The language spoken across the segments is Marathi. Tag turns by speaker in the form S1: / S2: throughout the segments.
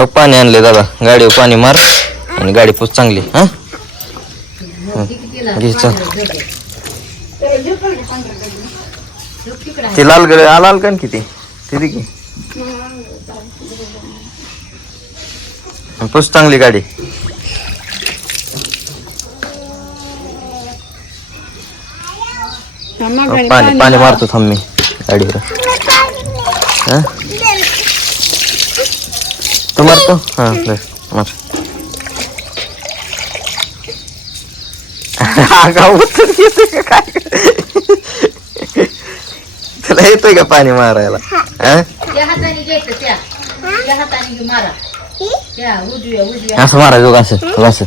S1: हो पाणी आणले दादा. गाडीवर पाणी मार आणि गाडी पुस चांगली हा? घे चल. ती लाल गड लाल का किती किती की. पुस चांगली गाडी. पाणी पाणी मारतो थांब मी गाडीवर. हा तू मारतो हा बस, मार आगाऊ उतर येते का काय तुला येतोय का पाणी मारायला हा
S2: त्या हाताने घ्यायचं त्या त्या हाताने घे मारा त्या उजव्या उजव्या
S1: असं मारायचं बघ, असं बघ, असं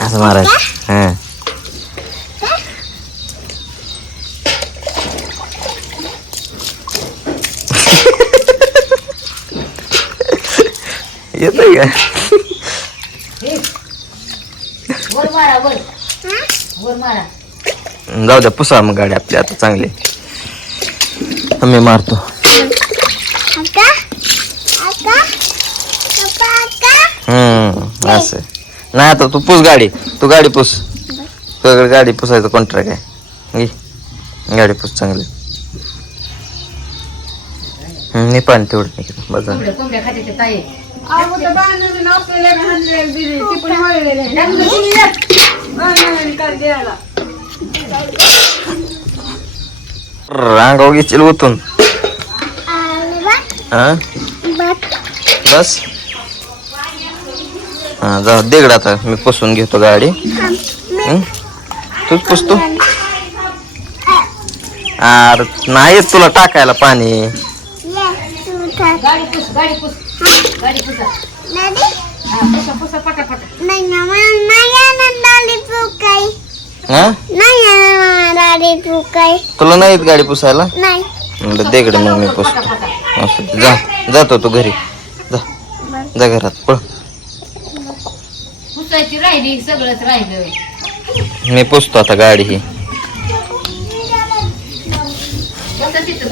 S1: असं मारायचं हा येतोय का?
S2: वर मारा वर. वर मारा.
S1: जाऊ द्या पुसा मग गाडी आपली आता चांगली. मी मारतो. हम्म असं. नाही आता तू पुस गाडी. तू गाडी पुस. तुझ्याकडे गाडी पुसायचं कॉन्ट्रॅक्ट आहे. गाडी पुस चांगली. मी पाणी तेवढं नाही घेत. बस झालं.
S2: कोंबड्या खाते ते ताई.
S1: रांगाव घेशील ओतून हा? बस. हा जाऊ देगड आता. मी पुसून घेतो गाडी. हं? तूच पुसतो अरे नाही येत तुला टाकायला पाणी.
S2: गाडी पुस गाडी पुस. गाडी पुसा. हा पुसा पुसा पटापट
S1: हा? तुला नाही येत गाडी पुसायला? म्हणलं देगड मग मी पुसतो.
S2: पटापटा
S1: असं ते. जा जातो तू घरी. जा. जा घरात पळ.
S2: पुसायची राहिली सगळंच राहिलं.
S1: मी पुसतो आता गाडी ही.
S2: तिथं